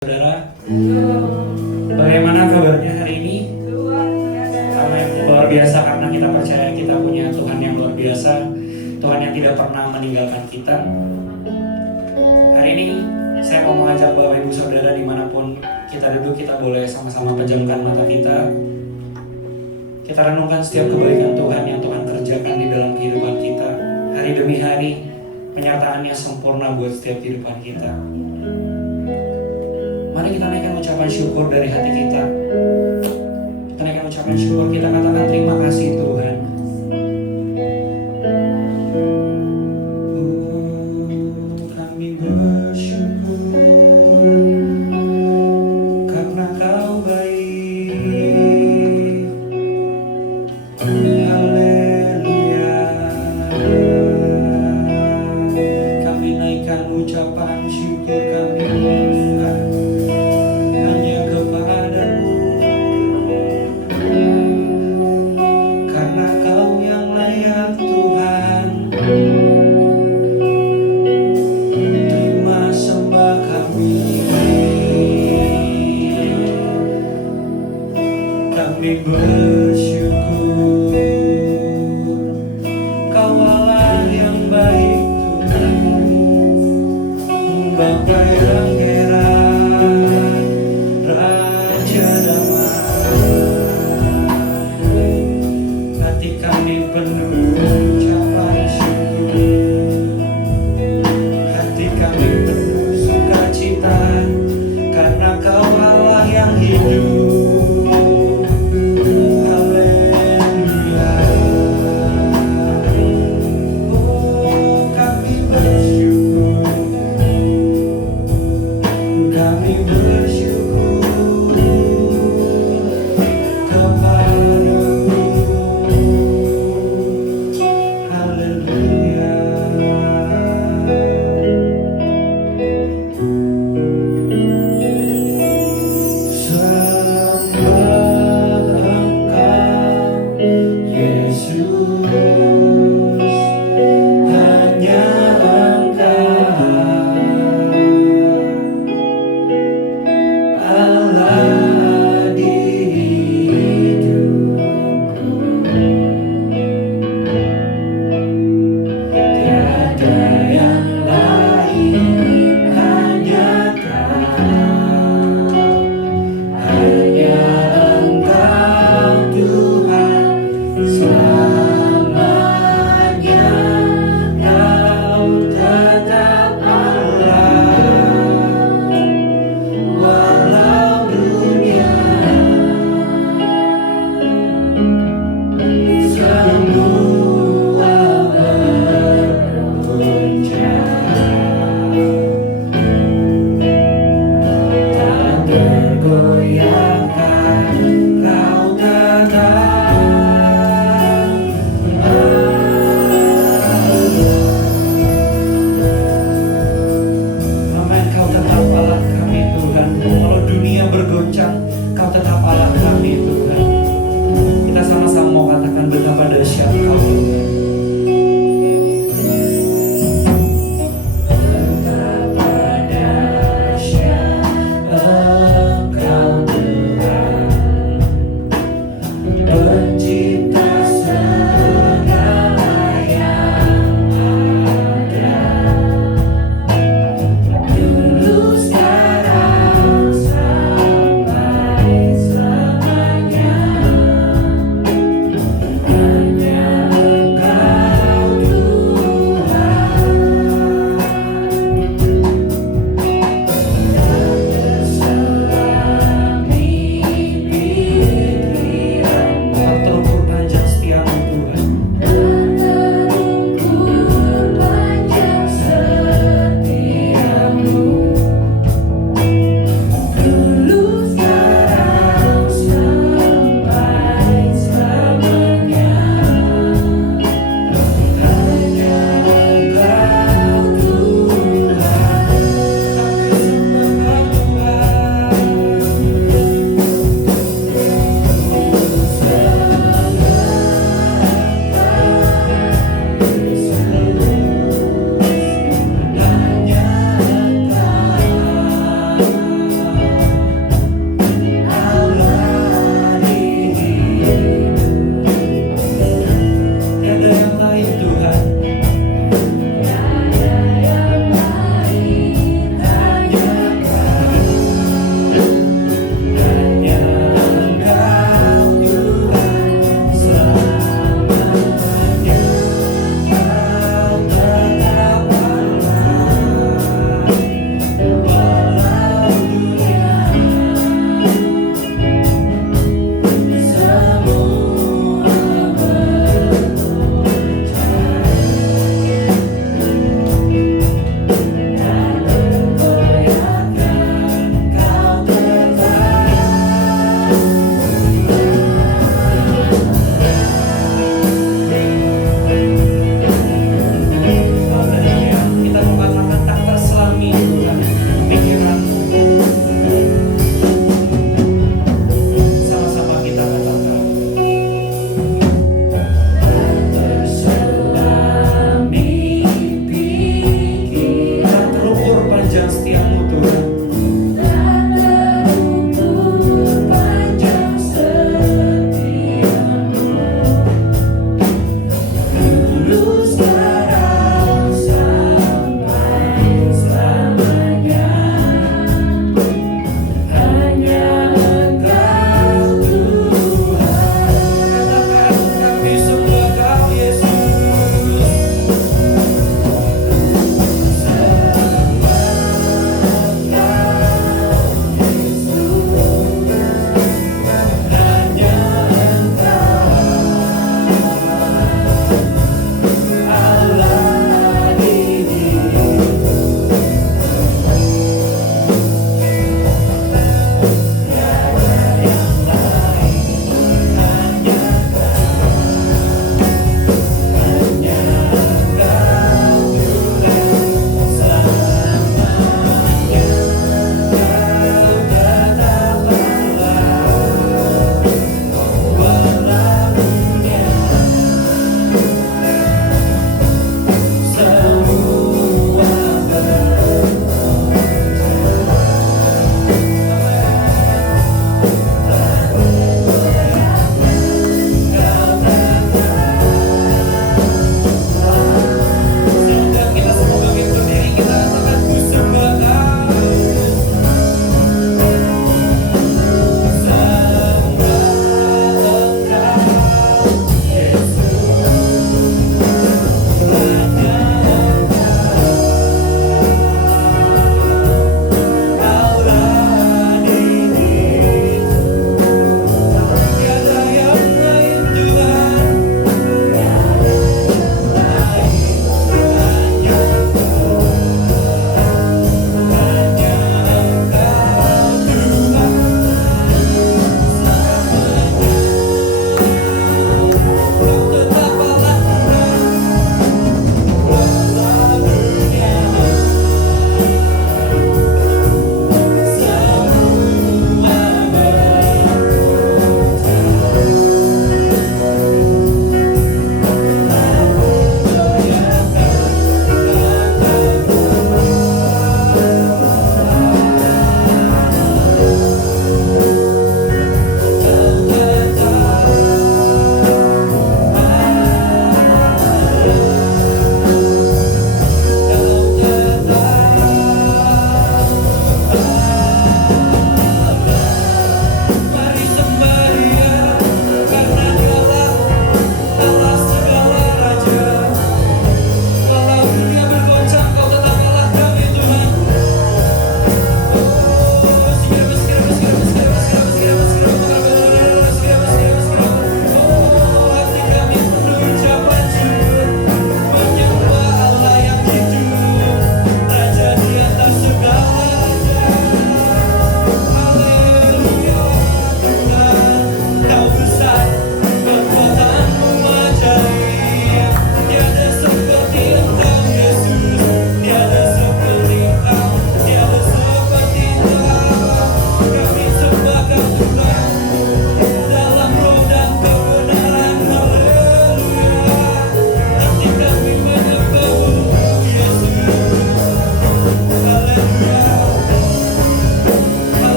Saudara, bagaimana kabarnya hari ini? Luar biasa karena kita percaya kita punya Tuhan yang luar biasa, Tuhan yang tidak pernah meninggalkan kita. Hari ini saya mau mengajak Bapak Ibu Saudara dimanapun kita duduk, kita boleh sama-sama pejamkan mata kita. Kita renungkan setiap kebaikan Tuhan yang Tuhan kerjakan di dalam kehidupan kita. Hari demi hari, penyertaannya sempurna buat setiap kehidupan kita. Mari kita naikkan ucapan syukur dari hati kita. Kita naikkan ucapan syukur, kita katakan terima kasih Tuhan. Kami bersyukur karena Kau baik. Haleluya. Kami naikkan ucapan syukur kami hanya kepadamu, karena Kau yang layak Tuhan. Terima sembah kami. Kami bersyukur Kau Allah yang baik Tuhan, Bapa yang heran, Raja damai. Hati kami penuh ucapan syukur, hati kami penuh sukacita, karena Kau Allah yang hidup. Haleluya. Oh, kami bersyukur, kami bersyukur kepadamu. Haleluya. Selalu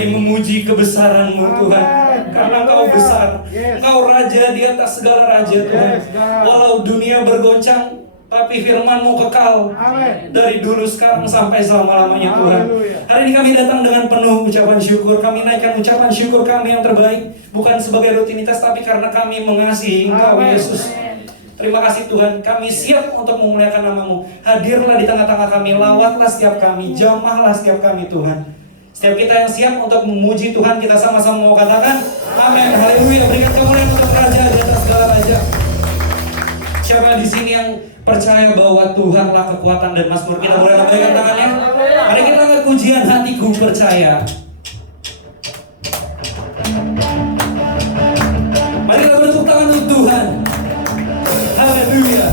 kami memuji kebesaran-Mu Tuhan. Karena Engkau besar, Engkau Raja di atas segala raja Tuhan. Walau dunia bergoncang, tapi firman-Mu kekal dari dulu sekarang sampai selama-lamanya Tuhan. Hari ini kami datang dengan penuh ucapan syukur. Kami naikkan ucapan syukur kami yang terbaik, bukan sebagai rutinitas, tapi karena kami mengasihi Engkau Yesus. Terima kasih Tuhan, kami siap untuk memuliakan nama-Mu. Hadirlah di tengah-tengah kami, lawatlah setiap kami, jamahlah setiap kami Tuhan. Setiap kita yang siap untuk memuji Tuhan, kita sama-sama mau katakan amin, haleluya. Berikan kemuliaan untuk Raja di atas segala raja. Siapa di sini yang percaya bahwa Tuhanlah kekuatan dan mazmur? Kita boleh lambaikan tangannya. Mari kita angkat pujian hatiku percaya. Mari kita bertepuk tangan untuk Tuhan. Haleluya.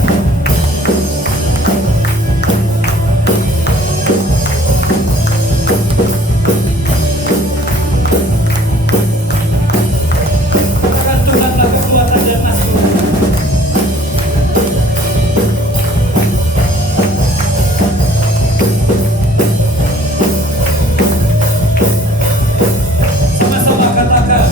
Sama-sama katakan.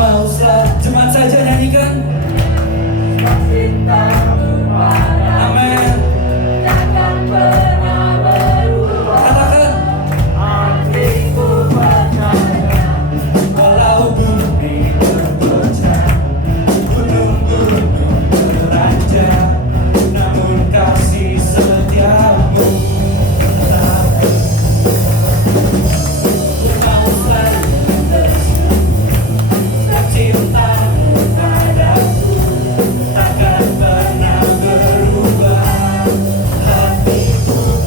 mau selalu. Jemaat saja nyanyikan. Amin. Katakan. Walau bumi berpecah, gunung-gunung beranjak, namun kasih setiamu tetap. Mau selalu bersama, cintamu padaku takkan pernah berubah. Hatiku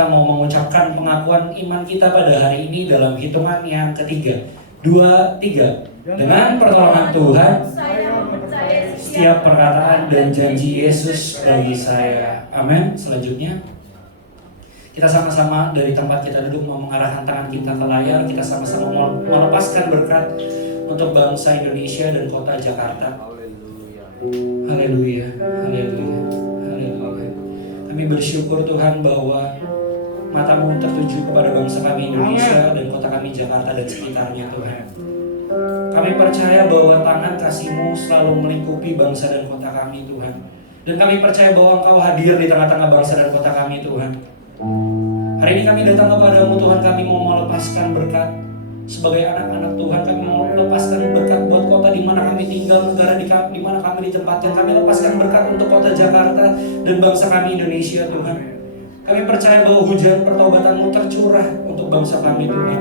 kita mau mengucapkan pengakuan iman kita pada hari ini dalam hitungan yang ketiga. 2, 3. Dengan pertolongan Tuhan, setiap perkataan dan janji Yesus bagi saya. Amin. Selanjutnya, kita sama-sama dari tempat kita duduk mau mengarahkan tangan kita ke layar. Kita sama-sama mau melepaskan berkat untuk bangsa Indonesia dan kota Jakarta. Haleluya, haleluya, haleluya. Kami bersyukur Tuhan bahwa matamu tertuju kepada bangsa kami Indonesia dan kota kami Jakarta dan sekitarnya Tuhan. Kami percaya bahwa tangan kasih-Mu selalu melingkupi bangsa dan kota kami Tuhan. Dan kami percaya bahwa Engkau hadir di tengah-tengah bangsa dan kota kami Tuhan. Hari ini kami datang kepadamu Tuhan, kami mau melepaskan berkat. Sebagai anak-anak Tuhan, kami mau melepaskan berkat buat kota di mana kami tinggal, negara di mana kami ditempatkan. Kami lepaskan berkat untuk kota Jakarta dan bangsa kami Indonesia Tuhan. Kami percaya bahwa hujan pertobatan-Mu tercurah untuk bangsa kami Tuhan.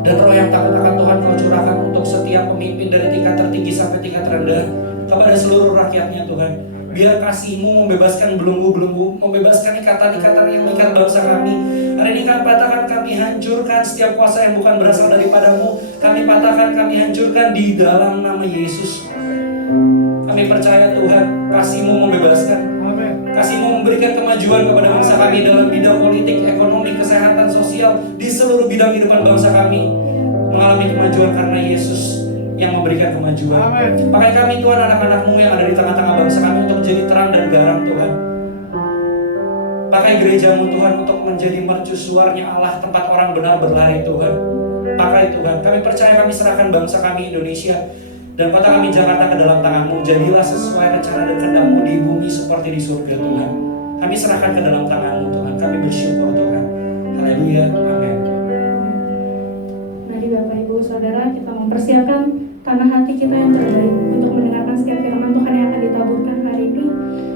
Dan roh yang takut akan Tuhan Kau curahkan untuk setiap pemimpin dari tingkat tertinggi sampai tingkat rendah kepada seluruh rakyatnya Tuhan. Biar kasih-Mu membebaskan belenggu-belenggu, membebaskan ikatan-ikatan yang mengikat bangsa kami. Hari ini kami patahkan, kami hancurkan setiap kuasa yang bukan berasal daripada-Mu. Kami patahkan, kami hancurkan di dalam nama Yesus. Kami percaya Tuhan, kasih-Mu membebaskan. Kasih-Mu memberikan kemajuan kepada bangsa kami dalam bidang politik, ekonomi, kesehatan, sosial, di seluruh bidang kehidupan bangsa kami mengalami kemajuan karena Yesus yang memberikan kemajuan. Pakai kami Tuhan, anak-anak-Mu yang ada di tengah-tengah bangsa kami untuk menjadi terang dan garam Tuhan. Pakai gereja-Mu Tuhan untuk menjadi mercusuarnya Allah, tempat orang benar berlari Tuhan. Pakai Tuhan, kami percaya, kami serahkan bangsa kami Indonesia dan kota kami Jakarta ke dalam tangan-Mu. Jadilah sesuai rencana dan kehendak-Mu di bumi seperti di surga Tuhan. Kami serahkan ke dalam tangan-Mu Tuhan. Kami bersyukur Tuhan. Haleluya. Amin. Mari Bapak Ibu Saudara, kita mempersiapkan tanah hati kita yang terbaik untuk mendengarkan setiap firman Tuhan yang akan ditaburkan hari ini.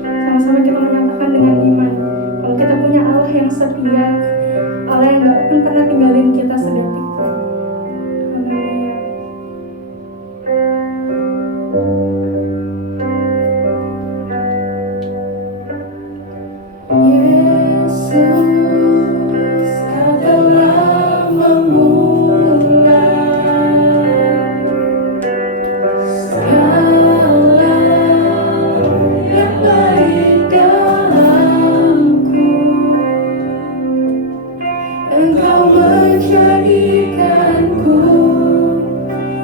Sama-sama kita menyatakan dengan iman, kalau kita punya Allah yang setia, Allah yang gak akan pernah tinggalin kita sedetik pun. Haleluya. Yesus, Kau telah memulai segala yang baik dalamku. Engkau menjadikanku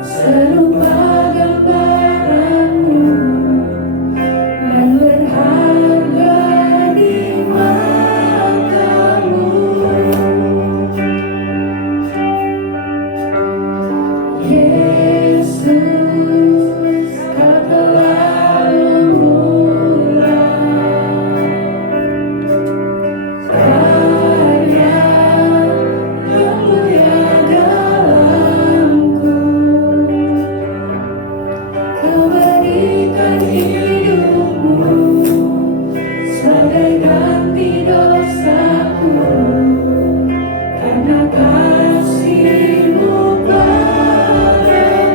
serupa gambaran-Mu dan berharga di mata-Mu. Yesus, Kau telah memulai karya yang mulia dalamku. Kau berikan hidup-Mu sebagai ganti dosaku, karena kasih-Mu padaku.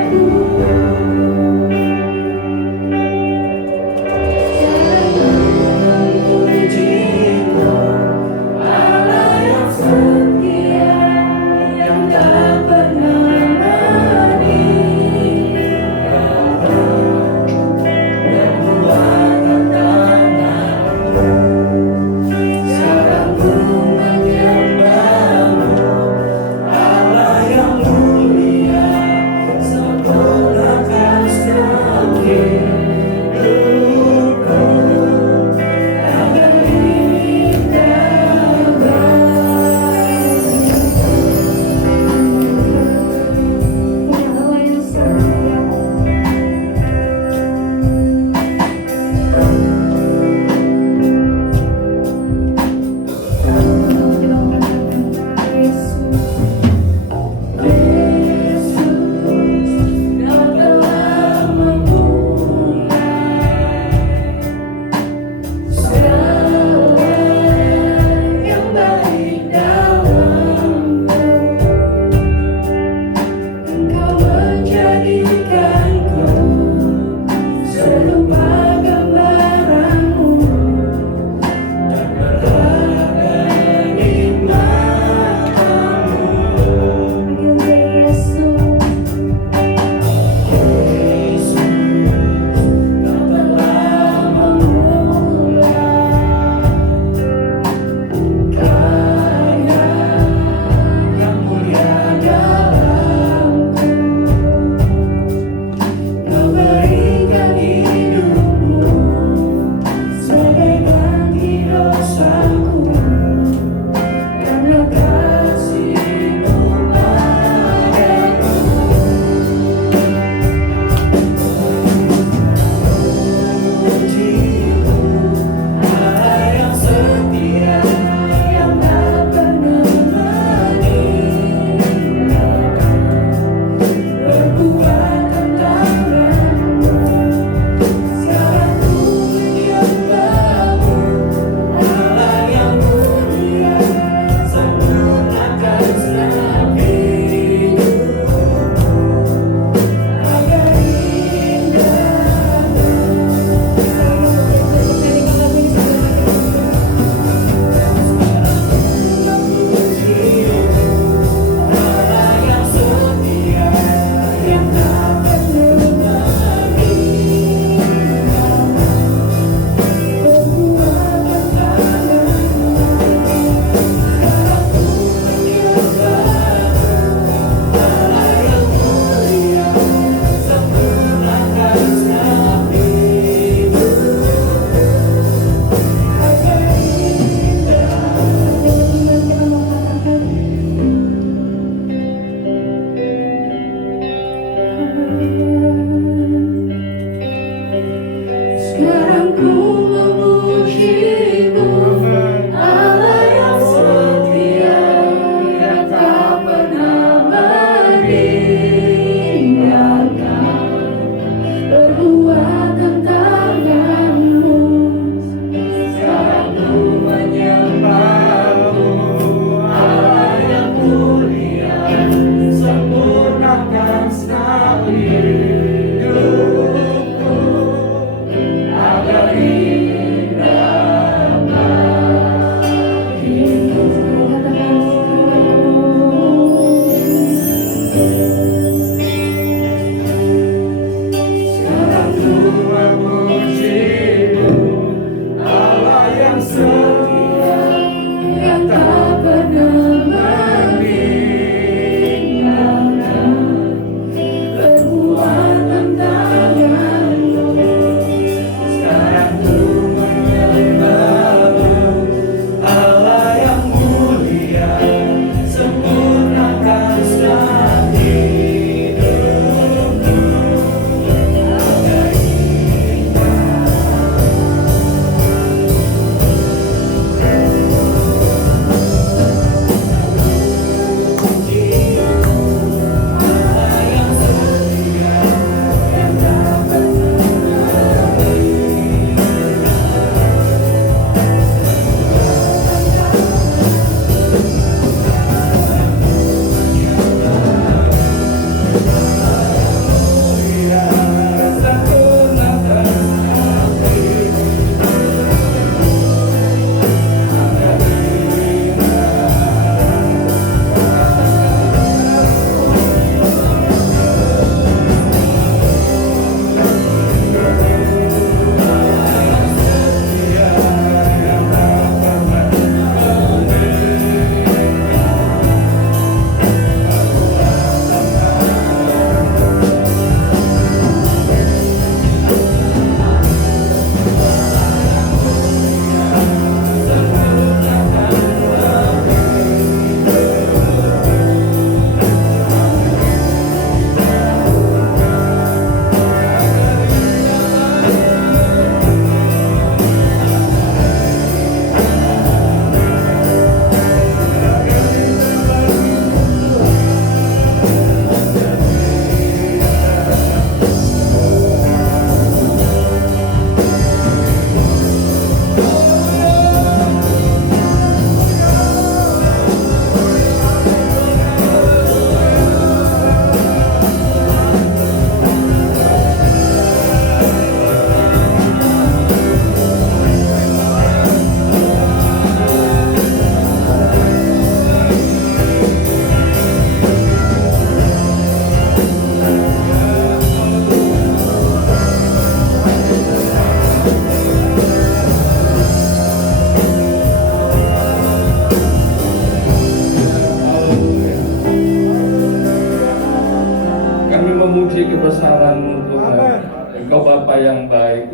Kami memuji kebesaran-Mu Tuhan. Engkau Bapa yang baik,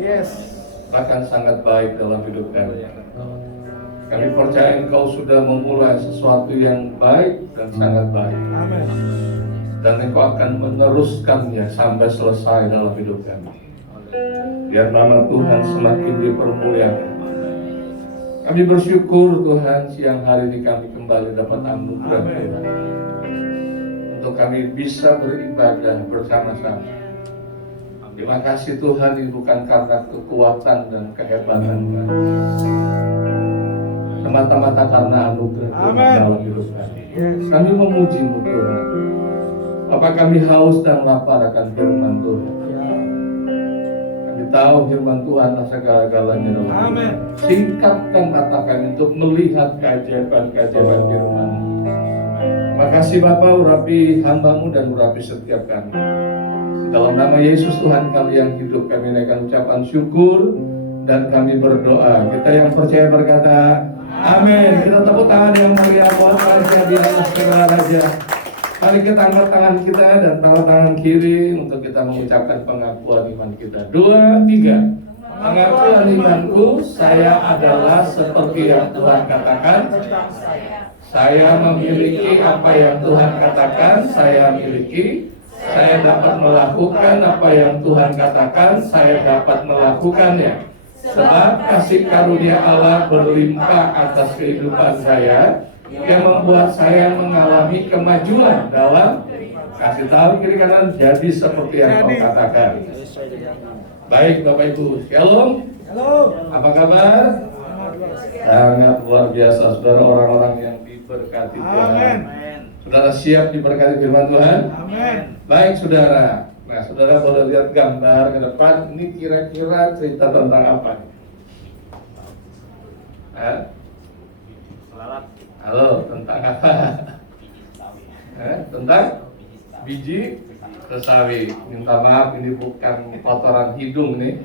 bahkan sangat baik dalam hidup kami. Kami percaya Engkau sudah memulai sesuatu yang baik dan sangat baik. Dan Engkau akan meneruskannya sampai selesai dalam hidup kami. Biar nama Tuhan semakin dipermuliakan. Kami bersyukur Tuhan, siang hari ini kami kembali dapat anugerah Tuhan, untuk kami bisa beribadah bersama-sama. Terima kasih Tuhan, ini bukan karena kekuatan dan kehebatan kami, semata-mata karena anugerah Tuhan dalam hidup kami. Kami memuji-Mu Tuhan. Bapak, kami haus dan lapar akan firman Tuhan. Kami tahu firman Tuhan adalah segala-galanya dalam hidup. Singkapkan mata kami untuk melihat keajaiban-keajaiban firman. Terima kasih Bapak, urapi hamba-Mu dan urapi setiap kami. Dalam nama Yesus Tuhan kami yang hidup, kami naikkan ucapan syukur dan kami berdoa. Kita yang percaya berkata, amin. Kita tepuk tangan yang mulia buat Raja di atas segala raja. Mari kita angkat tangan kita dan tangan kiri untuk kita mengucapkan pengakuan iman kita. 2, 3. Pengakuan imanku, saya adalah seperti yang Tuhan katakan. Saya memiliki apa yang Tuhan katakan, saya miliki. Saya dapat melakukan apa yang Tuhan katakan, saya dapat melakukannya. Sebab kasih karunia Allah berlimpah atas kehidupan saya, yang membuat saya mengalami kemajuan dalam kasih tahu kiri kanan jadi seperti yang Kau katakan. Baik Bapak Ibu, shalom. Apa kabar? Sangat luar biasa, saudara, orang-orang yang diberkati Tuhan. Saudara siap diberkati firman Tuhan? Baik saudara. Nah, saudara boleh lihat gambar ke depan. Ini kira-kira cerita tentang apa? Halo, tentang apa? Tentang biji sesawi. Minta maaf, ini bukan kotoran hidung nih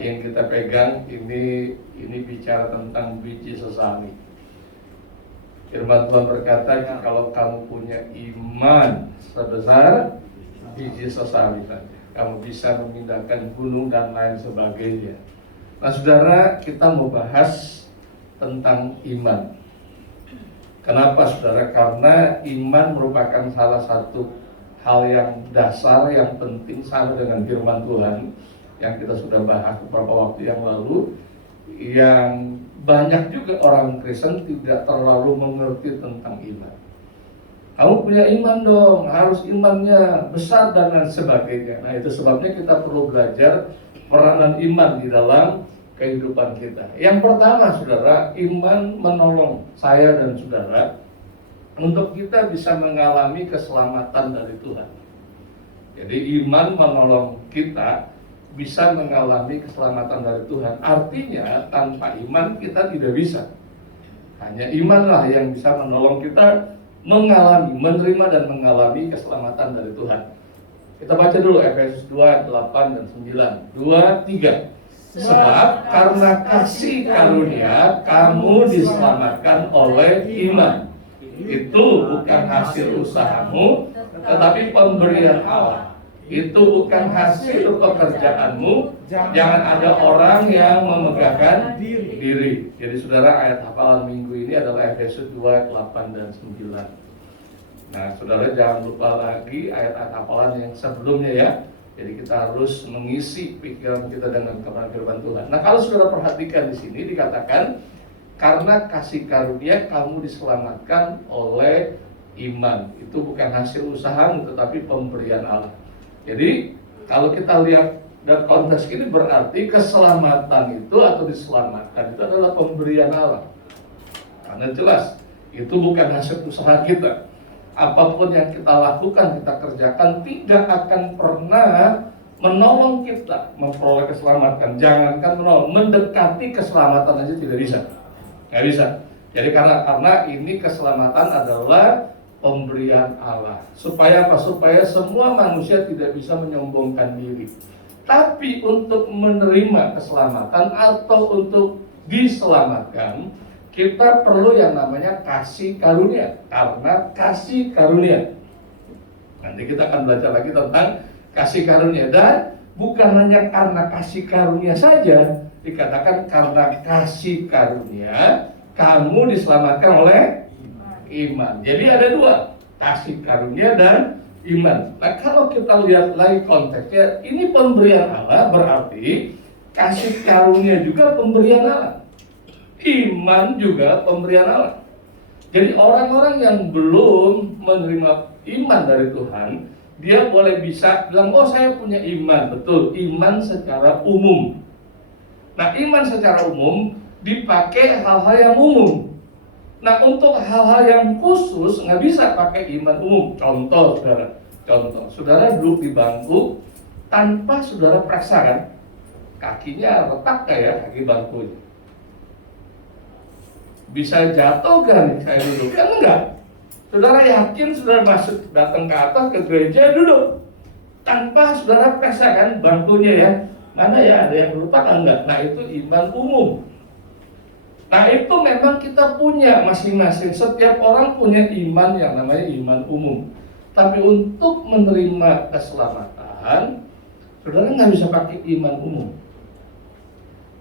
yang kita pegang. Ini bicara tentang biji sesawi. Firman Tuhan berkata, kalau kamu punya iman sebesar biji sesawi saja, kamu bisa memindahkan gunung dan lain sebagainya. Nah saudara, kita mau bahas tentang iman. Kenapa saudara? Karena iman merupakan salah satu hal yang dasar, yang penting, sama dengan firman Tuhan yang kita sudah bahas beberapa waktu yang lalu, yang banyak juga orang Kristen tidak terlalu mengerti tentang iman. Kamu punya iman dong, harus imannya besar dan lain sebagainya. Nah itu sebabnya kita perlu belajar peranan iman di dalam kehidupan kita. Yang pertama saudara, iman menolong saya dan saudara untuk kita bisa mengalami keselamatan dari Tuhan. Jadi iman menolong kita bisa mengalami keselamatan dari Tuhan. Artinya tanpa iman kita tidak bisa. Hanya imanlah yang bisa menolong kita mengalami, menerima dan mengalami keselamatan dari Tuhan. Kita baca dulu Efesus 2, 8 dan 9. 2, 3. Sebab karena kasih karunia kamu diselamatkan oleh iman. Itu bukan hasil usahamu, tetapi pemberian Allah. Itu bukan hasil pekerjaanmu. Jangan ada orang yang memegahkan diri. Jadi saudara, ayat hafalan minggu ini adalah Efesus 2, 8 dan 9. Nah saudara, jangan lupa lagi ayat-ayat hafalan yang sebelumnya ya. Jadi kita harus mengisi pikiran kita dengan kebenaran firman Tuhan. Nah kalau saudara perhatikan di sini dikatakan, karena kasih karunia kamu diselamatkan oleh iman. Itu bukan hasil usahamu, tetapi pemberian Allah. Jadi kalau kita lihat dan konteks ini berarti keselamatan itu atau diselamatkan itu adalah pemberian Allah. Karena jelas itu bukan hasil usaha kita. Apapun yang kita lakukan, kita kerjakan tidak akan pernah menolong kita memperoleh keselamatan. Jangankan menolong, mendekati keselamatan aja tidak bisa. Nggak bisa. Jadi karena ini keselamatan adalah pemberian Allah. Supaya apa? Supaya semua manusia tidak bisa menyombongkan diri. Tapi untuk menerima keselamatan atau untuk diselamatkan, kita perlu yang namanya kasih karunia. Karena kasih karunia. Nanti kita akan belajar lagi tentang kasih karunia. Dan bukan hanya karena kasih karunia saja, dikatakan karena kasih karunia kamu diselamatkan oleh iman. Jadi ada dua, kasih karunia dan iman. Nah, kalau kita lihat lagi konteksnya, ini pemberian Allah, berarti kasih karunia juga pemberian Allah. Iman juga pemberian Allah. Jadi orang-orang yang belum menerima iman dari Tuhan, dia boleh bisa bilang, oh saya punya iman. Betul, iman secara umum. Nah, iman secara umum dipakai hal-hal yang umum. Nah, untuk hal-hal yang khusus nggak bisa pakai iman umum. Contoh, saudara duduk di bangku tanpa saudara periksa kan, kakinya retak kayak kaki bangkunya. Bisa jatuh kan saya duduk? Kan enggak. Saudara yakin saudara masuk, datang ke atas ke gereja duduk tanpa saudara periksa kan bangkunya ya, mana ya ada yang retak enggak? Nah, itu iman umum. Nah, itu memang kita punya masing-masing. Setiap orang punya iman yang namanya iman umum. Tapi untuk menerima keselamatan, saudara nggak bisa pakai iman umum.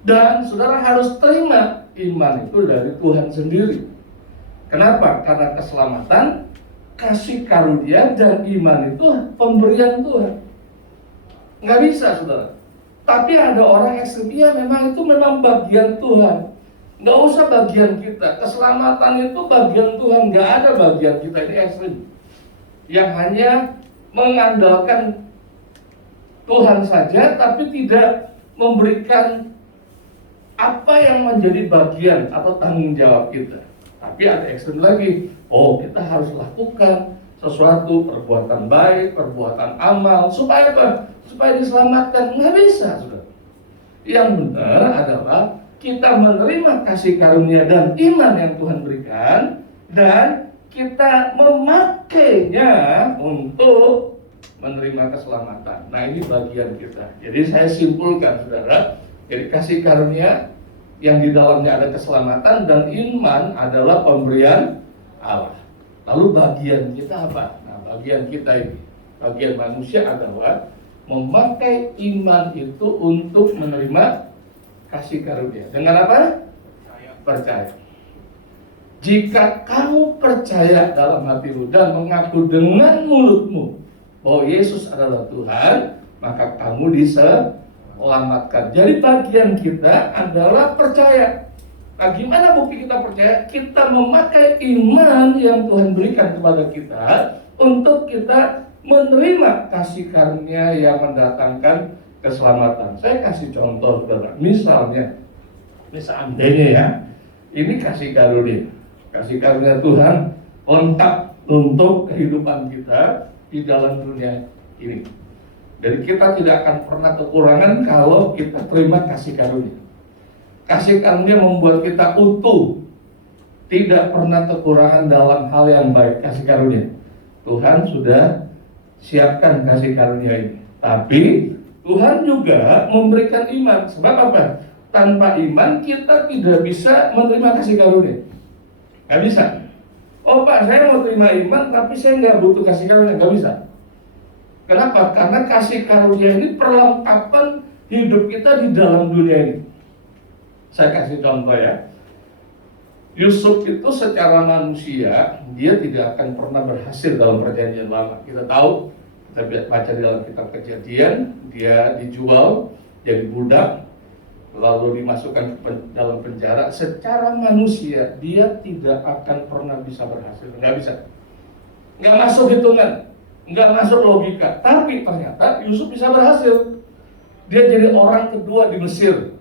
Dan saudara harus terima iman itu dari Tuhan sendiri. Kenapa? Karena keselamatan, kasih karunia, dan iman itu pemberian Tuhan. Nggak bisa, saudara. Tapi ada orang ekstrim, ya memang itu memang bagian Tuhan. Nggak usah bagian kita. Keselamatan itu bagian Tuhan. Nggak ada bagian kita, ini ekstrim. Yang hanya mengandalkan Tuhan saja, tapi tidak memberikan apa yang menjadi bagian atau tanggung jawab kita. Tapi ada ekstrim lagi. Oh, kita harus lakukan sesuatu, perbuatan baik, perbuatan amal, supaya apa? Supaya diselamatkan. Nggak bisa, saudara. Yang benar adalah kita menerima kasih karunia dan iman yang Tuhan berikan, dan kita memakainya untuk menerima keselamatan. Nah, ini bagian kita. Jadi saya simpulkan, saudara, jadi kasih karunia yang di dalamnya ada keselamatan, dan iman adalah pemberian Allah. Lalu bagian kita apa? Nah, bagian kita ini, bagian manusia adalah memakai iman itu untuk menerima kasih karunia. Dengan apa? Percaya. Jika kamu percaya dalam hatimu dan mengaku dengan mulutmu bahwa Yesus adalah Tuhan, maka kamu diselamatkan. Jadi bagian kita adalah percaya. Nah, gimana bukti kita percaya? Kita memakai iman yang Tuhan berikan kepada kita untuk kita menerima kasih karunia yang mendatangkan keselamatan. Saya kasih contoh, saudara. Misalnya ya, ini kasih karunia. Kasih karunia Tuhan lengkap untuk kehidupan kita di dalam dunia ini. Jadi kita tidak akan pernah kekurangan kalau kita terima kasih karunia. Kasih karunia membuat kita utuh, tidak pernah kekurangan dalam hal yang baik. Kasih karunia Tuhan sudah siapkan kasih karunia ini. Tapi Tuhan juga memberikan iman. Sebab apa? Tanpa iman kita tidak bisa menerima kasih karunia. Gak bisa. Oh Pak, saya mau terima iman, tapi saya nggak butuh kasih karunia. Gak bisa. Kenapa? Karena kasih karunia ini perlengkapan hidup kita di dalam dunia ini. Saya kasih contoh ya. Yusuf itu secara manusia, dia tidak akan pernah berhasil dalam perjanjian lama. Kita tahu, kita baca di dalam kitab Kejadian, dia dijual jadi budak, lalu dimasukkan ke dalam penjara. Secara manusia, dia tidak akan pernah bisa berhasil. Nggak bisa. Nggak masuk hitungan, nggak masuk logika. Tapi ternyata Yusuf bisa berhasil. Dia jadi orang kedua di Mesir.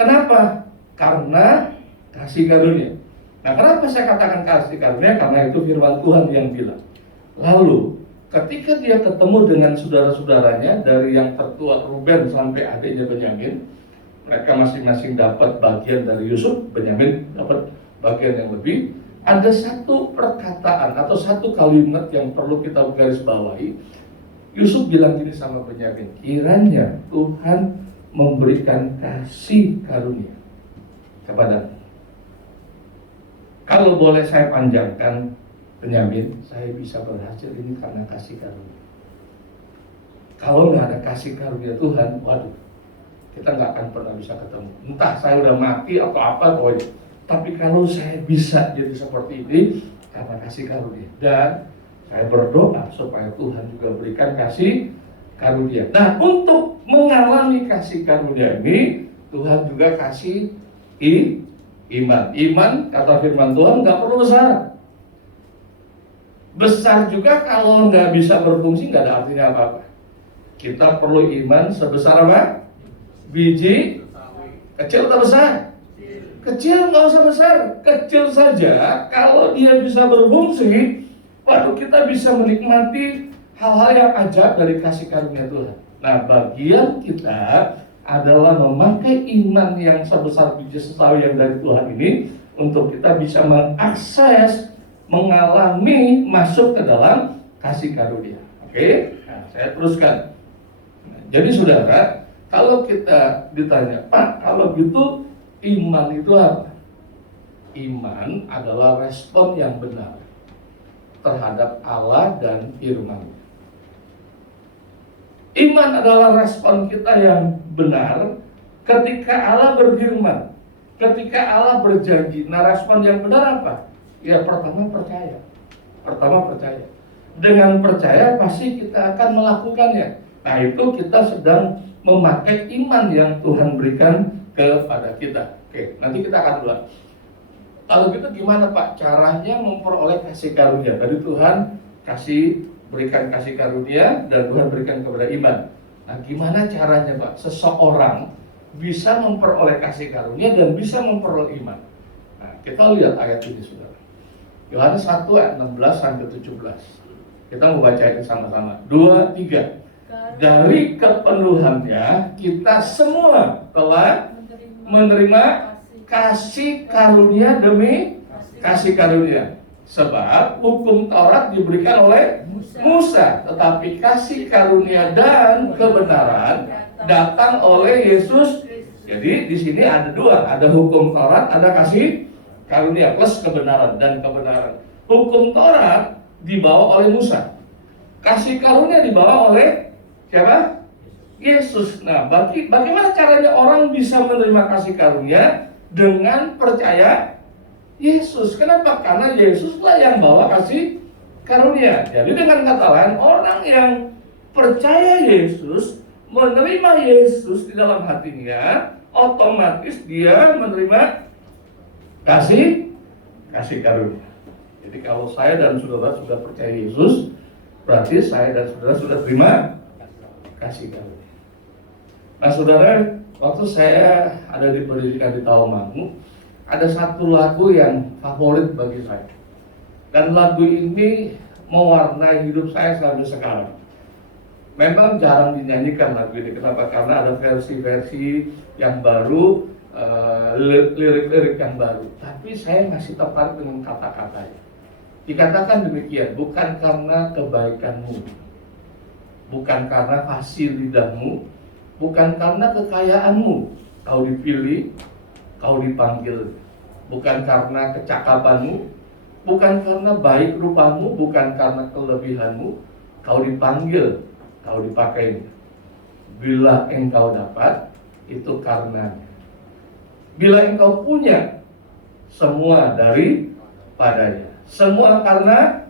Kenapa? Karena kasih karunia. Nah, kenapa saya katakan kasih karunia? Karena itu firman Tuhan yang bilang. Lalu, ketika dia ketemu dengan saudara-saudaranya, dari yang tertua Ruben sampai adiknya Benyamin, mereka masing-masing dapat bagian dari Yusuf, Benyamin dapat bagian yang lebih. Ada satu perkataan atau satu kalimat yang perlu kita garis bawahi. Yusuf bilang gini sama Benyamin, kiranya Tuhan memberikan kasih karunia kepada. Kalau boleh saya panjangkan, Benyamin, saya bisa berhasil ini karena kasih karunia. Kalau nggak ada kasih karunia Tuhan, waduh, kita nggak akan pernah bisa ketemu. Entah saya udah mati atau apa pokoknya. Tapi kalau saya bisa jadi seperti ini karena kasih karunia. Dan saya berdoa supaya Tuhan juga berikan kasih karunia. Nah, untuk mengalami kasih karunia ini, Tuhan juga kasih iman. Iman, kata firman Tuhan, nggak perlu besar. Besar juga kalau nggak bisa berfungsi, nggak ada artinya apa-apa. Kita perlu iman sebesar apa? Biji kecil atau besar? Kecil, nggak usah besar. Kecil saja, kalau dia bisa berfungsi, waduh, kita bisa menikmati hal-hal yang ajaib dari kasih karunia Tuhan. Nah, bagian kita adalah memakai iman yang sebesar biji sesawi yang dari Tuhan ini untuk kita bisa mengakses, mengalami, masuk ke dalam kasih karunia. Oke, nah, saya teruskan. Jadi saudara, kalau kita ditanya, Pak, kalau gitu iman itu apa? Iman adalah respon yang benar terhadap Allah dan firman-Nya. Iman adalah respon kita yang benar ketika Allah berfirman, ketika Allah berjanji. Nah, respon yang benar apa? Ya, pertama percaya. Dengan percaya pasti kita akan melakukannya. Nah, itu kita sedang memakai iman yang Tuhan berikan kepada kita. Oke, nanti kita akan ulang. Kalau gitu gimana Pak caranya memperoleh kasih karunia? Tadi Tuhan berikan kasih karunia dan Tuhan berikan kepada iman. Nah, gimana caranya Pak seseorang bisa memperoleh kasih karunia dan bisa memperoleh iman? Nah, kita lihat ayat ini saudara. Yohanes 1 ayat 16 sampai 17. Kita mau baca ini sama-sama. 2, 3. Dari kepenuhannya kita semua telah menerima kasih karunia demi kasih karunia. Sebab hukum Taurat diberikan oleh Musa, tetapi kasih karunia dan kebenaran datang oleh Yesus. Jadi di sini ada dua, ada hukum Taurat, ada kasih karunia plus kebenaran dan kebenaran. Hukum Taurat dibawa oleh Musa, kasih karunia dibawa oleh siapa? Yesus. Nah, bagaimana caranya orang bisa menerima kasih karunia? Dengan percaya Yesus. Kenapa? Karena Yesuslah yang bawa kasih karunia. Jadi dengan kata lain, orang yang percaya Yesus, menerima Yesus di dalam hatinya, otomatis dia menerima kasih karunia. Jadi kalau saya dan saudara sudah percaya Yesus, berarti saya dan saudara sudah terima kasih karunia. Nah saudara, waktu saya ada di pendidikan di Tawangmangu, ada satu lagu yang favorit bagi saya. Dan lagu ini mewarnai hidup saya sampai sekarang. Memang jarang dinyanyikan lagu ini. Kenapa? Karena ada versi-versi yang baru, lirik-lirik yang baru. Tapi saya masih tertarik dengan kata-katanya. Dikatakan demikian, bukan karena kebaikanmu, bukan karena fasih lidahmu, bukan karena kekayaanmu kau dipilih, kau dipanggil, bukan karena kecakapanmu, bukan karena baik rupamu, bukan karena kelebihanmu kau dipanggil, kau dipakai. Bila engkau dapat, itu karenanya. Bila engkau punya, semua daripadanya. Semua karena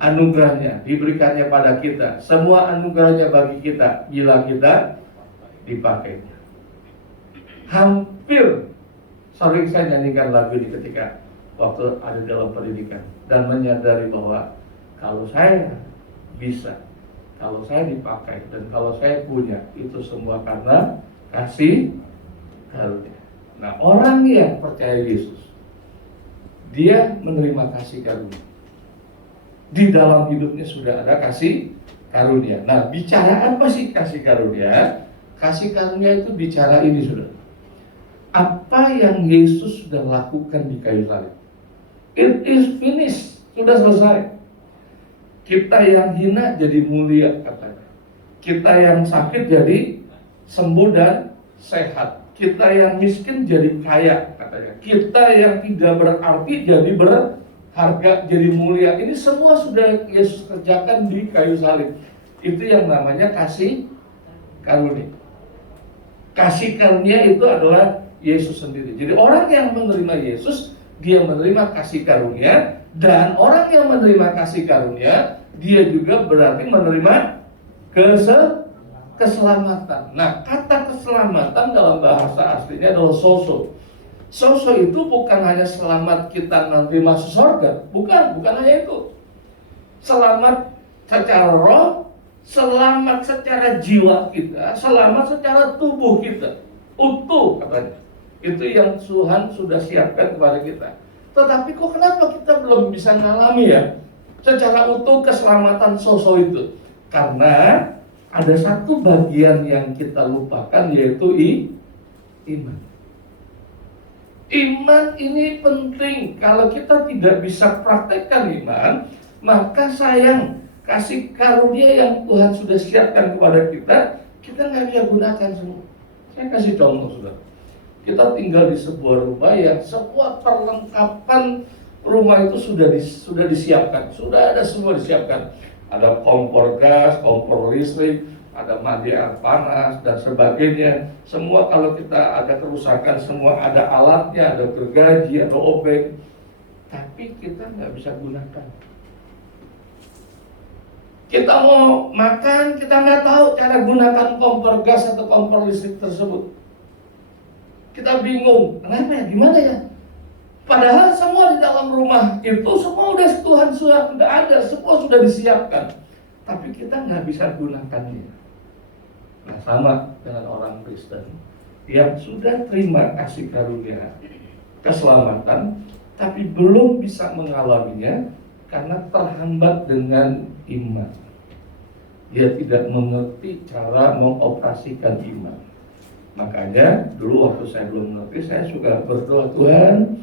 anugerahnya diberikannya pada kita. Semua anugerahnya bagi kita bila kita dipakainya. Hampir sering saya nyanyikan lagu ini ketika waktu ada dalam pendidikan dan menyadari bahwa kalau saya bisa, kalau saya dipakai dan kalau saya punya, itu semua karena kasih karunia. Nah, orang yang percaya Yesus, dia menerima kasih karunia. Di dalam hidupnya sudah ada kasih karunia. Nah, bicara apa sih kasih karunia? Kasih karunia itu bicara ini sudah. Apa yang Yesus sudah lakukan di kayu salib. It is finished. Sudah selesai. Kita yang hina jadi mulia katanya. Kita yang sakit jadi sembuh dan sehat. Kita yang miskin jadi kaya katanya. Kita yang tidak berarti jadi berarti. harga jadi mulia. Ini semua sudah Yesus kerjakan di kayu salib. Itu yang namanya kasih karunia. Kasih karunia itu adalah Yesus sendiri. Jadi orang yang menerima Yesus, dia menerima kasih karunia. Dan orang yang menerima kasih karunia, dia juga berarti menerima keselamatan. Nah, kata keselamatan dalam bahasa aslinya adalah sozo. Sozo itu bukan hanya selamat kita nanti masuk surga. Bukan hanya itu. Selamat secara roh, selamat secara jiwa kita, selamat secara tubuh kita. Utuh katanya. Itu yang Tuhan sudah siapkan kepada kita. Tetapi kok kenapa kita belum bisa mengalami ya secara utuh keselamatan sozo itu? Karena ada satu bagian yang kita lupakan, yaitu iman. Iman ini penting. Kalau kita tidak bisa praktekkan iman, maka sayang kasih karunia yang Tuhan sudah siapkan kepada kita nggak bisa gunakan semua. Saya kasih contoh, saudara. Kita tinggal di sebuah rumah yang semua perlengkapan rumah itu sudah disiapkan, sudah ada semua disiapkan. Ada kompor gas, kompor listrik, ada mandi air panas dan sebagainya. Semua kalau kita ada kerusakan, semua ada alatnya, ada gergaji, ada obeng. Tapi kita nggak bisa gunakan. Kita mau makan, kita nggak tahu cara gunakan kompor gas atau kompor listrik tersebut. Kita bingung, kenapa ya, gimana ya? Padahal semua di dalam rumah itu semua udah Tuhan sudah ada, semua sudah disiapkan. Tapi kita nggak bisa gunakannya. Nah, sama dengan orang Kristen yang sudah terima kasih karunia keselamatan, tapi belum bisa mengalaminya karena terhambat dengan iman. Dia tidak mengerti cara mengoperasikan iman. Makanya dulu waktu saya belum mengerti, saya suka berdoa, Tuhan,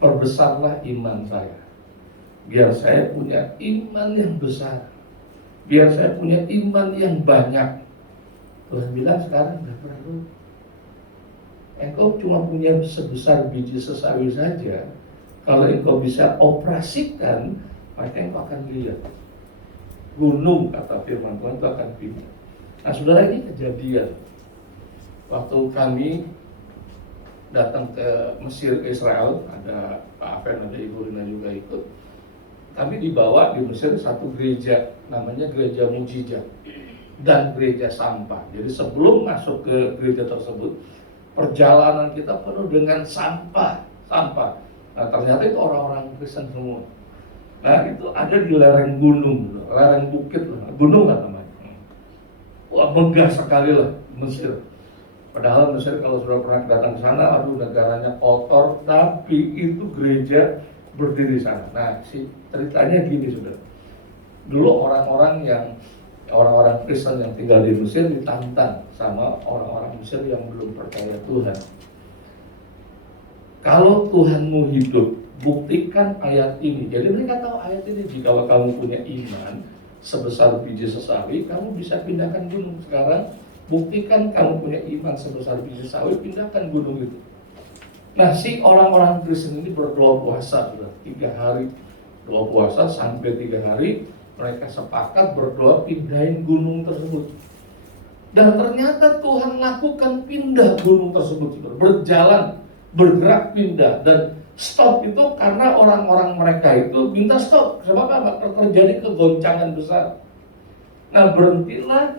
perbesarlah iman saya. Biar saya punya iman yang besar. Biar saya punya iman yang banyak. Tuhan bilang sekarang nggak perlu. Engkau cuma punya sebesar biji sesawi saja. Kalau engkau bisa operasikan, maka engkau akan lihat. Gunung, kata firman Tuhan, itu akan pindah. Nah, saudara, ini kejadian. Waktu kami datang ke Mesir, ke Israel, ada Pak Afen, ada Ibu Rina juga ikut. Kami dibawa di Mesir satu gereja, namanya Gereja Mujizat dan Gereja Sampah. Jadi sebelum masuk ke gereja tersebut, perjalanan kita penuh dengan sampah. Nah, ternyata itu orang-orang Kristen semua. Nah, itu ada di lereng gunung, lereng bukit, gunung kan namanya. Wah, megah sekali lah Mesir. Padahal Mesir kalau sudah pernah datang ke sana, aduh negaranya kotor, tapi itu gereja berdiri di sana. Nah, ceritanya gini, saudara. Dulu orang-orang Kristen yang tinggal di Mesir ditantang sama orang-orang Mesir yang belum percaya Tuhan. Kalau Tuhanmu hidup, buktikan ayat ini. Jadi mereka tahu ayat ini, jika kamu punya iman sebesar biji sesawi, kamu bisa pindahkan gunung. Sekarang buktikan kamu punya iman sebesar biji sawi, pindahkan gunung itu. Nah, si orang-orang Kristen ini berdoa puasa, 3 hari doa puasa sampai 3 hari, mereka sepakat berdoa pindahin gunung tersebut. Dan ternyata Tuhan lakukan pindah gunung tersebut, berjalan, bergerak pindah. Dan stop itu karena orang-orang mereka itu minta stop. Sebab apa? Terjadi kegoncangan besar. Nah, berhentilah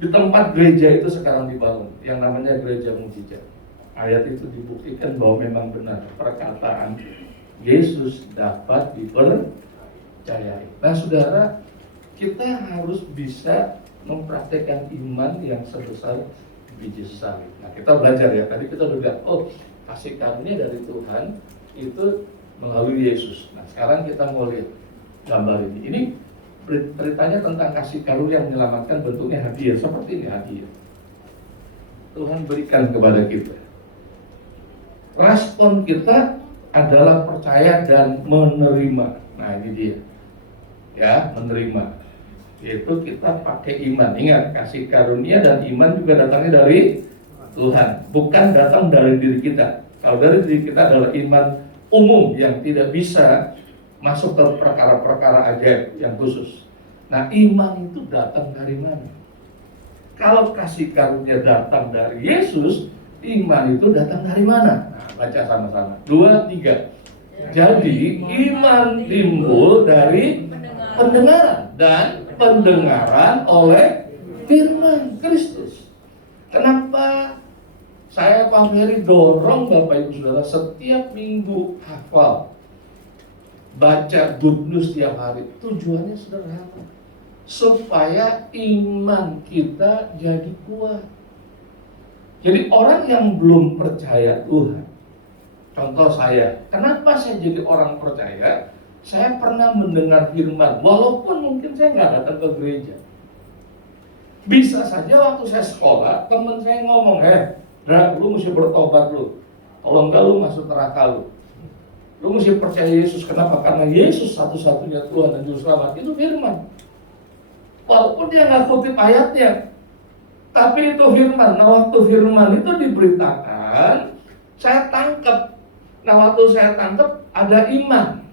di tempat gereja itu sekarang dibangun, yang namanya Gereja Mujizat. Ayat itu dibuktikan bahwa memang benar perkataan Yesus dapat dipercayai. Nah, saudara, kita harus bisa mempraktekkan iman yang sebesar biji sesawi. Nah, kita belajar ya, tadi kita udah lihat, kasih karunia dari Tuhan itu melalui Yesus. Nah, sekarang kita mau lihat gambar ini. Ini ceritanya tentang kasih karunia yang menyelamatkan, bentuknya hadiah. Seperti ini hadiah Tuhan berikan kepada kita. Respon kita adalah percaya dan menerima. Nah, ini dia ya, menerima, yaitu kita pakai iman. Ingat, kasih karunia dan iman juga datangnya dari Tuhan, bukan datang dari diri kita. Kalau dari diri kita adalah iman umum yang tidak bisa masuk ke perkara-perkara ajaib yang khusus. Nah, iman itu datang dari mana? Kalau kasih karunia datang dari Yesus, iman itu datang dari mana? Nah, baca sama-sama. 2, 3. Jadi iman timbul dari pendengaran, dan pendengaran oleh firman Kristus. Kenapa saya Pak Ferry dorong Bapak Ibu Saudara setiap minggu hafal, baca good news tiap hari? Tujuannya sederhana, supaya iman kita jadi kuat. Jadi orang yang belum percaya Tuhan, contoh saya, kenapa saya jadi orang percaya? Saya pernah mendengar firman, walaupun mungkin saya nggak datang ke gereja. Bisa saja waktu saya sekolah, teman saya ngomong, Dra, lu mesti bertobat lu. Kalau enggak lu masuk neraka lu. Lu mesti percaya Yesus. Kenapa? Karena Yesus satu-satunya Tuhan dan Juru Selamat. Itu firman. Walaupun dia nggak kutip ayatnya, tapi itu firman. Nah, waktu firman itu diberitakan, saya tangkap. Nah, waktu saya tangkap, ada iman.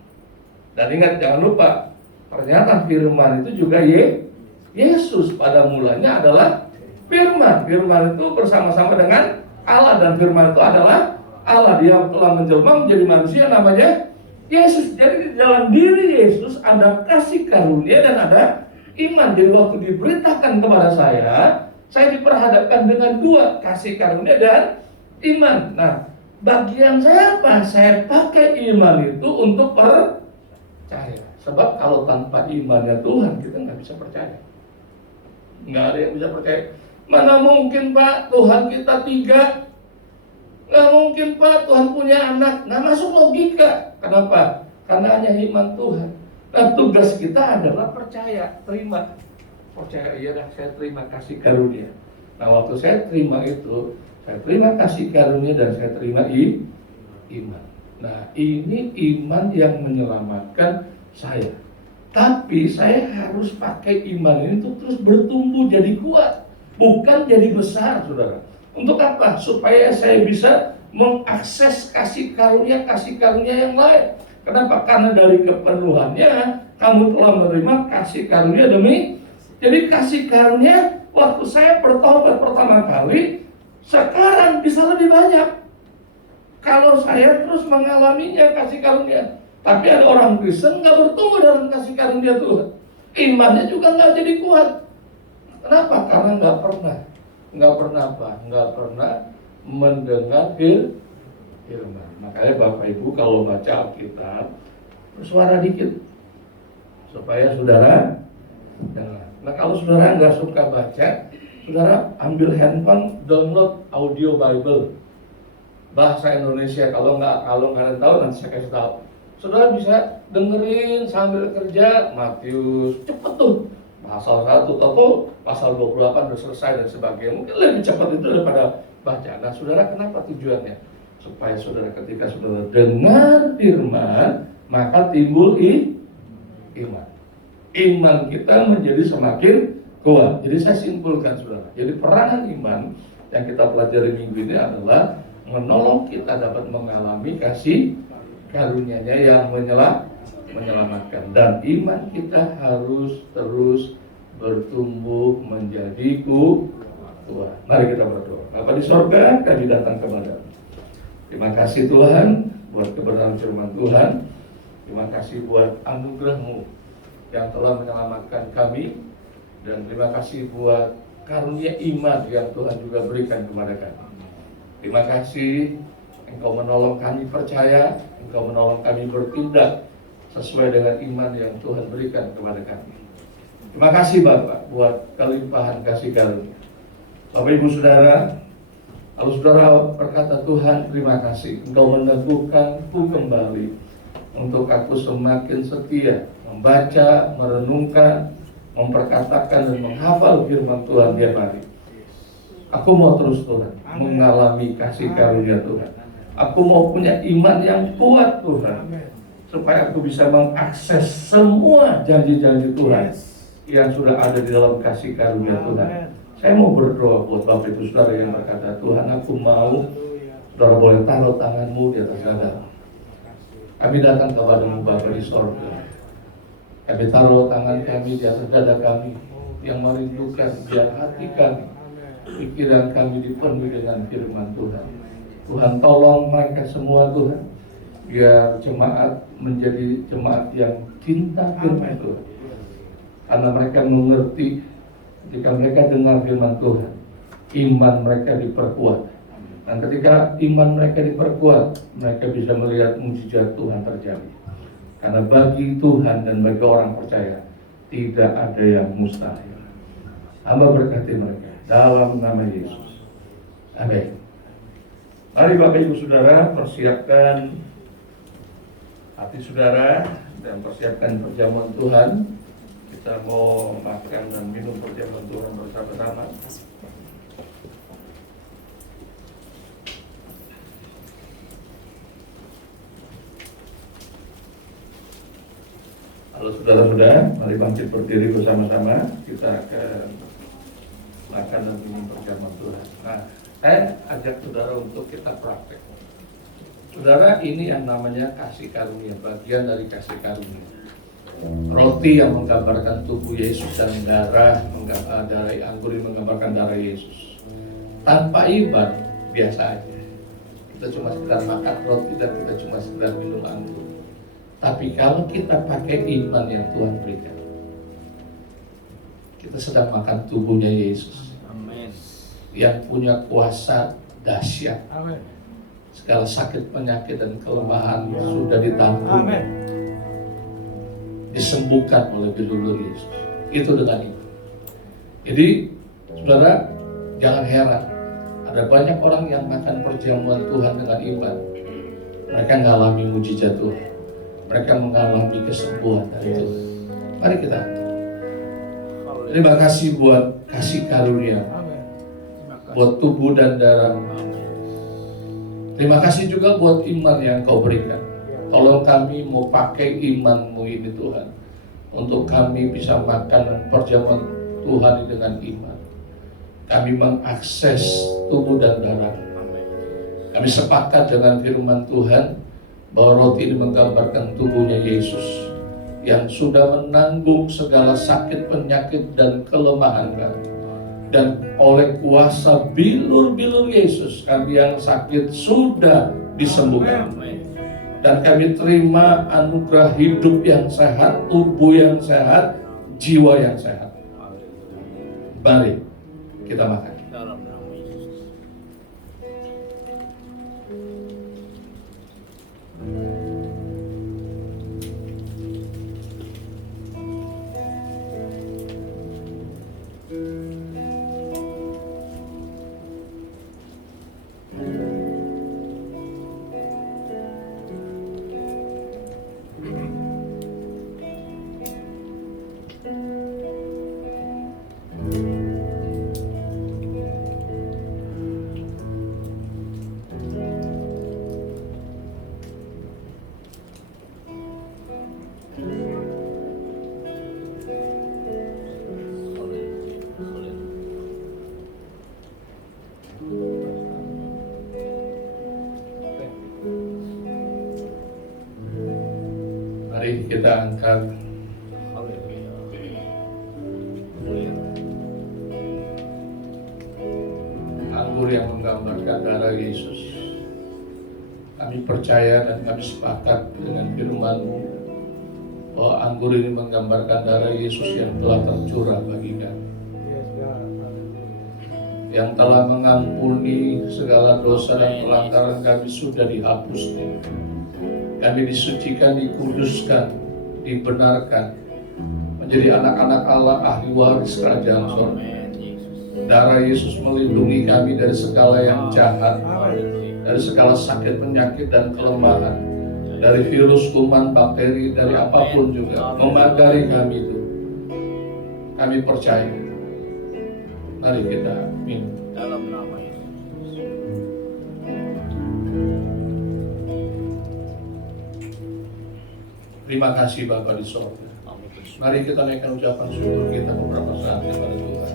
Dan ingat, jangan lupa, ternyata firman itu juga Yesus. Pada mulanya adalah firman. Firman itu bersama-sama dengan Allah, dan firman itu adalah Allah. Dia telah menjelma menjadi manusia, namanya Yesus. Jadi di dalam diri Yesus ada kasih karunia dan ada iman. Jadi waktu diberitakan kepada saya diperhadapkan dengan dua, kasih karunia dan iman. Nah, bagian saya apa? Saya pakai iman itu untuk percaya. Sebab kalau tanpa imannya Tuhan, kita nggak bisa percaya. Nggak ada yang bisa percaya. Mana mungkin Pak, Tuhan kita 3? Nggak mungkin Pak, Tuhan punya anak. Nah, masuk logika. Kenapa? Karena hanya iman Tuhan. Nah, tugas kita adalah percaya, terima. Percaya, iya dah, saya terima kasih karunia. Nah, waktu saya terima itu, saya terima kasih karunia dan saya terima iman. Nah, ini iman yang menyelamatkan saya. Tapi saya harus pakai iman ini untuk terus bertumbuh jadi kuat, bukan jadi besar, saudara. Untuk apa? Supaya saya bisa mengakses kasih karunia yang lain. Kenapa? Karena dari kepenuhannya kamu telah menerima kasih karunia demi. Jadi kasih karunia waktu saya bertobat pertama kali, sekarang bisa lebih banyak. Kalau saya terus mengalaminya kasih karunia. Tapi ada orang Kristen nggak bertumbuh dalam kasih karunia Tuhan. Imannya juga nggak jadi kuat. Kenapa? Karena nggak pernah mendengar firman. Makanya Bapak Ibu kalau baca Alkitab, bersuara dikit supaya saudara dengar. Nah, kalau saudara nggak suka baca, saudara ambil handphone, download audio Bible bahasa Indonesia. Kalau nggak ada tahu, nanti saya kasih tahu. Saudara bisa dengerin sambil kerja Matius, cepet tuh. Pasal 1 atau pasal 28 udah selesai dan sebagainya. Mungkin lebih cepat itu daripada baca. Nah, saudara, kenapa tujuannya? Supaya saudara ketika saudara dengar firman, maka timbul iman. Iman kita menjadi semakin kuat. Jadi saya simpulkan, saudara. Jadi peranan iman yang kita pelajari minggu ini adalah menolong kita dapat mengalami kasih karunia-Nya yang menyelamatkan, dan iman kita harus terus bertumbuh menjadi kuat. Mari kita berdoa. Bapa di sorga, kami datang kepada-Mu. Terima kasih Tuhan buat kebenaran firman Tuhan. Terima kasih buat anugerah-Mu yang telah menyelamatkan kami, dan terima kasih buat karunia iman yang Tuhan juga berikan kepada kami. Terima kasih Engkau menolong kami percaya, Engkau menolong kami bertindak sesuai dengan iman yang Tuhan berikan kepada kami. Terima kasih Bapak buat kelimpahan kasih karunia. Bapak Ibu Saudara, kalau saudara berkata, Tuhan terima kasih, Engkau meneguhkanku kembali untuk aku semakin setia membaca, merenungkan, memperkatakan dan menghafal firman Tuhan tiap hari. Aku mau terus Tuhan mengalami kasih karunia Tuhan. Aku mau punya iman yang kuat Tuhan, supaya aku bisa mengakses semua janji-janji Tuhan yang sudah ada di dalam kasih karunia Tuhan. Saya mau berdoa buat Bapak Ibu Saudara yang berkata, Tuhan aku mau. Saudara boleh taruh tanganmu di atas dada. Kami datang kepada-Mu Bapa di sorga. Kami taruh tangan kami di atas dada kami yang merindukan biar hati kami, pikiran kami dipenuhi dengan firman Tuhan. Tuhan tolong mereka semua Tuhan, biar jemaat menjadi jemaat yang cinta firman Tuhan. Karena mereka mengerti ketika mereka dengar firman Tuhan, iman mereka diperkuat. Dan ketika iman mereka diperkuat, mereka bisa melihat mujizat Tuhan terjadi. Karena bagi Tuhan dan bagi orang percaya, tidak ada yang mustahil. Hamba berkati mereka dalam nama Yesus. Amin. Mari Bapak Ibu Saudara, persiapkan hati saudara dan persiapkan perjamuan Tuhan. Kita mau makan dan minum perjamuan Tuhan bersama-sama. Halo saudara-saudara, mari bangkit berdiri bersama-sama. Kita akan makan dan minum perjamuan Tuhan. Nah, saya ajak saudara untuk kita praktek. Saudara, ini yang namanya kasih karunia, bagian dari kasih karunia. Roti yang menggambarkan tubuh Yesus dan darah anggur yang menggambarkan darah Yesus. Tanpa iman, biasa aja. Kita cuma sekedar makan roti dan kita cuma sekedar minum anggur. Tapi kalau kita pakai iman yang Tuhan berikan, kita sedang makan tubuhnya Yesus. Amin. Yang punya kuasa dahsyat. Amin. Segala sakit, penyakit, dan kelemahan sudah ditanggung. Amin. Disembuhkan oleh bilur Yesus. Itu dengan iman. Jadi, saudara, jangan heran. Ada banyak orang yang makan perjamuan Tuhan dengan iman. Mereka mengalami mujizat Tuhan. Mereka mengalami kesembuhan dari Tuhan. Mari kita. Terima kasih buat kasih karunia, buat tubuh dan darah. Terima kasih juga buat iman yang Kau berikan. Tolong kami mau pakai iman-Mu ini Tuhan, untuk kami bisa makan perjamuan Tuhan dengan iman. Kami mengakses tubuh dan darah. Kami sepakat dengan firman Tuhan bahwa roti ini menggambarkan tubuhnya Yesus yang sudah menanggung segala sakit, penyakit, dan kelemahan kami. Dan oleh kuasa bilur-bilur Yesus, kami yang sakit sudah disembuhkan. Dan kami terima anugerah hidup yang sehat, tubuh yang sehat, jiwa yang sehat. Mari kita makan. Mari kita angkat anggur yang menggambarkan darah Yesus. Kami percaya dan kami sepakat dengan firman-Mu bahwa anggur ini menggambarkan darah Yesus yang telah tercurah bagi kami, yang telah mengampuni segala dosa dan pelanggaran kami sudah dihapusnya. Kami disucikan, dikuduskan, dibenarkan menjadi anak-anak Allah, ahli waris kerajaan surga. Darah Yesus melindungi kami dari segala yang jahat, dari segala sakit, penyakit, dan kelemahan, dari virus, kuman, bakteri, dari apapun juga memagari kami itu. Kami percaya. Mari kita minum. Dalam nama Yesus. Terima kasih Bapa di sorga. Mari kita naikkan ucapan syukur kita beberapa saat kepada Tuhan.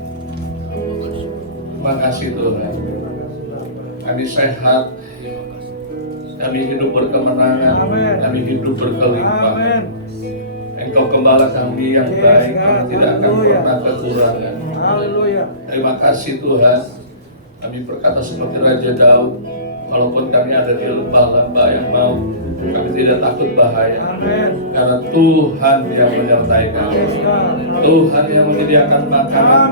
Terima kasih Tuhan. Kami sehat, kami hidup berkemenangan, kami hidup berkelimpahan. Engkau gembala kami yang baik, kami tidak akan pernah kekurangan. Terima kasih Tuhan. Kami berkata seperti Raja Daud, walaupun kami ada di lembah-lembah yang mau, kami tidak takut bahaya. Karena Tuhan yang menyertai kami. Tuhan yang menyediakan makanan.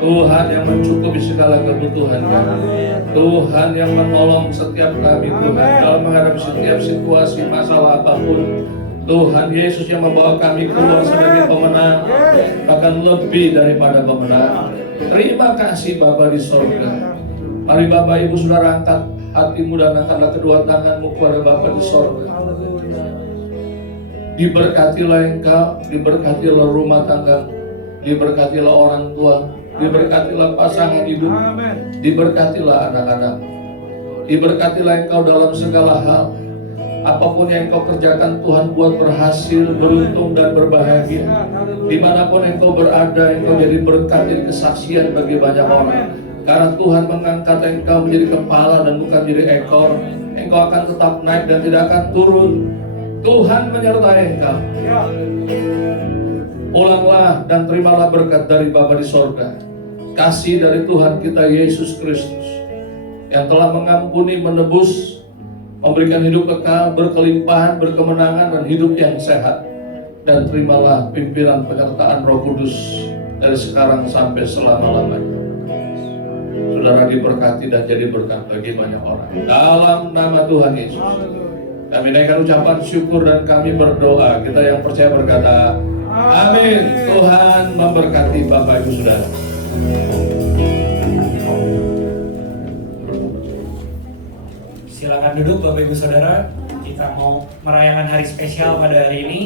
Tuhan yang mencukupi segala kebutuhan kami. Tuhan yang menolong setiap kami, Tuhan, dalam menghadapi setiap situasi, masalah apapun. Tuhan Yesus yang membawa kami keluar sebagai pemenang, bahkan lebih daripada pemenang. Terima kasih Bapa di sorga. Mari Bapak Ibu Saudara angkat hatimu dan angkatlah kedua tanganmu kepada Bapa di sorga. Diberkatilah engkau, diberkatilah rumah tangga, diberkatilah orang tua, diberkatilah pasangan hidup, diberkatilah anak-anak, diberkatilah engkau dalam segala hal. Apapun yang engkau kerjakan, Tuhan buat berhasil, beruntung dan berbahagia. Dimanapun engkau berada, engkau jadi berkat, jadi kesaksian bagi banyak orang. Karena Tuhan mengangkat engkau menjadi kepala dan bukan jadi ekor. Engkau akan tetap naik dan tidak akan turun. Tuhan menyertai engkau. Pulanglah dan terimalah berkat dari Bapa di sorga. Kasih dari Tuhan kita Yesus Kristus yang telah mengampuni, menebus, memberikan hidup kekal, berkelimpahan, berkemenangan, dan hidup yang sehat. Dan terimalah pimpinan penyertaan Roh Kudus dari sekarang sampai selama-lamanya. Saudara diberkati dan jadi berkat bagi banyak orang. Dalam nama Tuhan Yesus, kami naikkan ucapan syukur dan kami berdoa. Kita yang percaya berkata, amin. Tuhan memberkati Bapak Ibu Saudara. Silakan duduk Bapak Ibu Saudara. Kita mau merayakan hari spesial pada hari ini.